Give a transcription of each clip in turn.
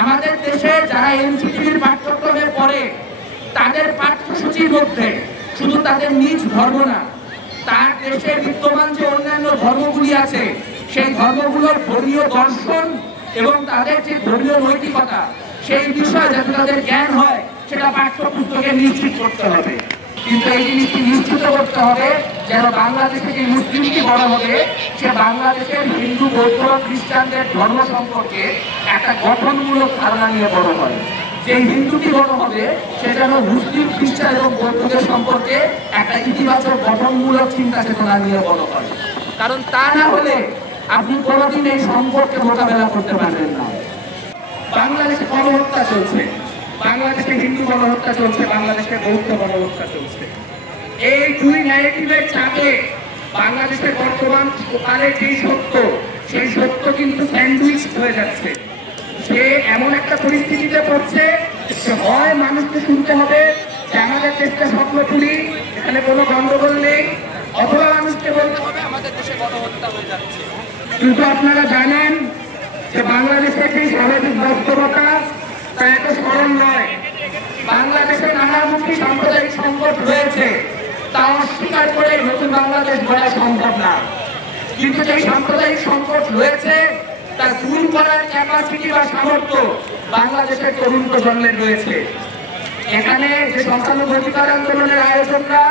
আমাদের দেশে যারা এনসিটিভির পাঠ্যক্রমে পড়ে তাদের পাঠ্যসূচির মধ্যে শুধু তাদের নিজ ধর্ম না, তার দেশে বিদ্যমান যে অন্যান্য ধর্মগুলি আছে সেই ধর্মগুলোর ধর্মীয় দর্শন এবং তাদের যে ধর্মীয় নৈতিকতা সেই বিষয়ে যাতে তাদের জ্ঞান হয় সেটা পাঠ্যপুস্তকে নিশ্চিত করতে হবে। কিন্তু এই জিনিসটি নিশ্চিত করতে হবে যেন বাংলাদেশে যে মুসলিমটি বড় হবে সে বাংলাদেশের হিন্দু বৌদ্ধ খ্রিস্টানদের ধর্ম সম্পর্কে একটা গঠনমূলক ধারণা নিয়ে বড় হয়। যে হিন্দুটি বড় হবে সে যেন মুসলিম খ্রিস্টান এবং বৌদ্ধদের সম্পর্কে একটা ইতিবাচক গঠনমূলক চিন্তা চেতনা নিয়ে বড় হয়। কারণ তা না হলে আপনি কোনোদিন এই সম্পর্কে মোকাবেলা করতে পারবেন না। বাংলাদেশে গণহত্যা চলছে, বাংলাদেশে হিন্দু গণহত্যা চলছে, বাংলাদেশে বৌদ্ধ গণহত্যা চলছে। এই দুই ন্যারেটিভের চাপে বাংলাদেশের বর্তমান কালের যে সত্য সেই সত্য কিন্তু স্যান্ডউইচ হয়ে যাচ্ছে। সে এমন একটা পরিস্থিতিতে পড়ছে যে হয় মানুষকে শুনতে হবে যে আমাদের দেশটা স্বপ্নপুরী, এখানে কোনো গন্ডগোল নেই, অথবা মানুষকে বলতে হবে আমাদের দেশে গণহত্যা হয়ে যাচ্ছে। কিন্তু আপনারা জানেন যে বাংলাদেশের যে স্বাভাবিক বাস্তবতা তা এত সরল নয়। বাংলাদেশে নানামুখী সাম্প্রদায়িক সংকট রয়েছে, তা অস্বীকার করে নতুন বাংলাদেশ গড়া সম্ভব না। কিন্তু যে সাম্প্রদায়িক সংকট রয়েছে তা দূর করার ক্যাপাসিটি বা সামর্থ্য বাংলাদেশের তরুণ প্রজন্মের রয়েছে। এখানে যে সংখ্যালঘু অধিকার আন্দোলনের আয়োজকরা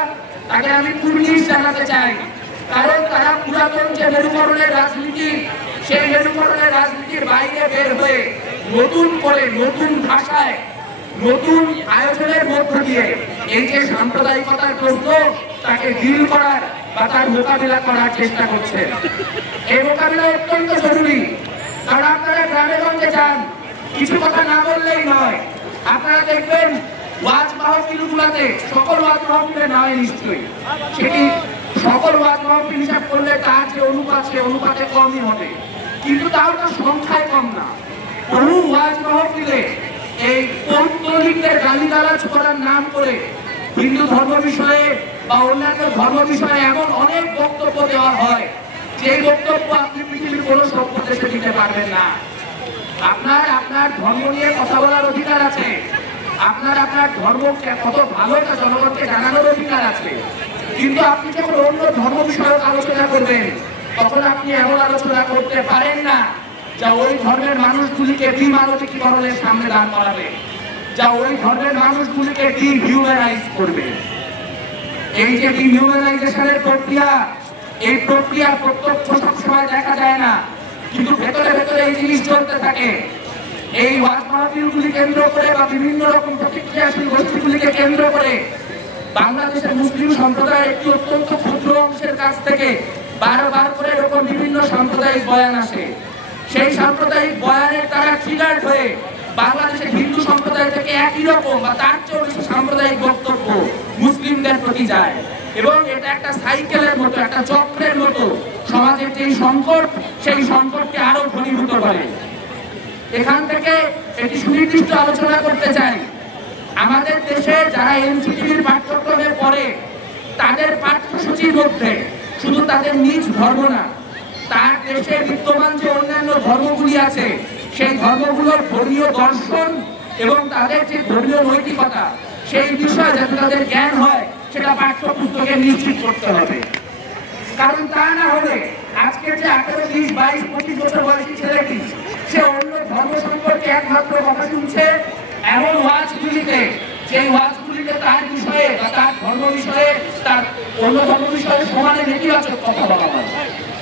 তাকে আমি কুর্নিশ জানাতে চাই, কারণ তারা পুরাতন যে মেরুকরণের রাজনীতি সেই মেরুকরণের রাজনীতির বাইরে বের হয়ে নতুন করে নতুন ভাষায় নতুন আয়োজনের মধ্য দিয়ে এই যে সাম্প্রদায়িকতার প্রশ্ন তাকে ডিল করার বা তার মোকাবিলা করার চেষ্টা করছে। এই মোকাবিলা অত্যন্ত জরুরি, কারণ আপনারা গ্রামে গঞ্জে যান, কিছু কথা না বললেই নয়। আপনারা দেখবেন ওয়াজ মাহফিলগুলোতে, সকল ওয়াজ মাহফিলে নয় নিশ্চয়ই, সেটি সকল ওয়াজ মাহফিল হিসাব করলে তার যে অনুপাত সে অনুপাতে কমই হবে, কিন্তু তাও তো সংখ্যায় কম না। বহু ওয়াজ মাহফিলে এই পৌত্তলিকদের গালিগালাজ করার নাম করে হিন্দু ধর্ম বিষয়ে বা অন্যান্য ধর্ম বিষয়ে এমন অনেক বক্তব্য দেওয়া হয় যে বক্তব্য আপনি পৃথিবীর কোনো সভ্য দেশে দিতে পারবেন না। আপনার ধর্ম নিয়ে কথা বলার অধিকার আছে, আপনার ধর্মকে কত ভালো তা জনগণকে জানানোর অধিকার আছে, কিন্তু আপনি যখন অন্য ধর্ম বিষয়ক আলোচনা করবেন তখন আপনি এমন আলোচনা করতে পারেন না যা ওই ধর্মের মানুষগুলিকে বিমানবিকীকরণের সামনে দাঁড় করাবে, যা ওই ধর্মের মানুষগুলিকে ডিহিউম্যানাইজ করবে। এই যে ডিহিউম্যানাইজেশনের প্রক্রিয়া, এই প্রক্রিয়া প্রত্যক্ষ সবসময় দেখা যায় না, কিন্তু ভেতরে ভেতরে এই জিনিস চলতে থাকে। এই ওয়াজ মাহফিলগুলি কেন্দ্র করে বা বিভিন্ন রকম প্রতিক্রিয়াশীল গোষ্ঠীগুলিকে কেন্দ্র করে বাংলাদেশের মুসলিম সম্প্রদায়ের একটি অত্যন্ত ক্ষুদ্র অংশের কাছ থেকে বারবার করে এরকম বিভিন্ন সাম্প্রদায়িক বয়ান আসে। সেই সাম্প্রদায়িক বয়ানের দ্বারা ট্রিগার্ড হয়ে বাংলাদেশের হিন্দু সম্প্রদায় থেকে একই রকম বা তার চেয়েও বেশি সাম্প্রদায়িক বক্তব্য মুসলিমদের প্রতি যায়, এবং এটা একটা সাইকেলের মতো, একটা চক্রের মতো সমাজের যে সংকট সেই সংকটকে আরো ঘনীভূত করে। এখান থেকে একটি সুনির্দিষ্ট আলোচনা করতে চাই। আমাদের দেশে যারা এনসিটিভির পাঠ্যক্রমে পড়ে তাদের পাঠ্যসূচির মধ্যে শুধু তাদের নিজ ধর্ম না, তার দেশে বিদ্যমান যে অন্যান্য ধর্মগুলি আছে সেই ধর্মগুলোর ধর্মীয় দর্শন এবং তাদের যে ধর্মীয় নৈতিকতা সেই বিষয়ে যাতে তাদের জ্ঞান হয় সেটা পাঠ্যপুস্তকে নিশ্চিত করতে হবে। কারণ তা না হলে আজকের যে 18, 20, 22, 25 বছর বয়সী ছেলেটি সে অন্য ধর্ম সম্পর্কে একমাত্র কথা শুনছে এমন ওয়াজগুলিতে, যে ওয়াজগুলিতে তার বিষয়ে বা তার ধর্ম বিষয়ে তার অন্য ধর্ম বিষয়ে সমানে নেতিবাচক কথা বলা হয়।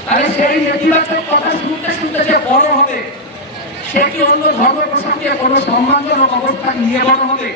তাহলে সেই নেতিবাচক কথা শুনতে শুনতে যে বড় হবে সে কি অন্য ধর্ম প্রসঙ্গে কোনো সম্মানজনক অবস্থান নিয়ে বড় হবে?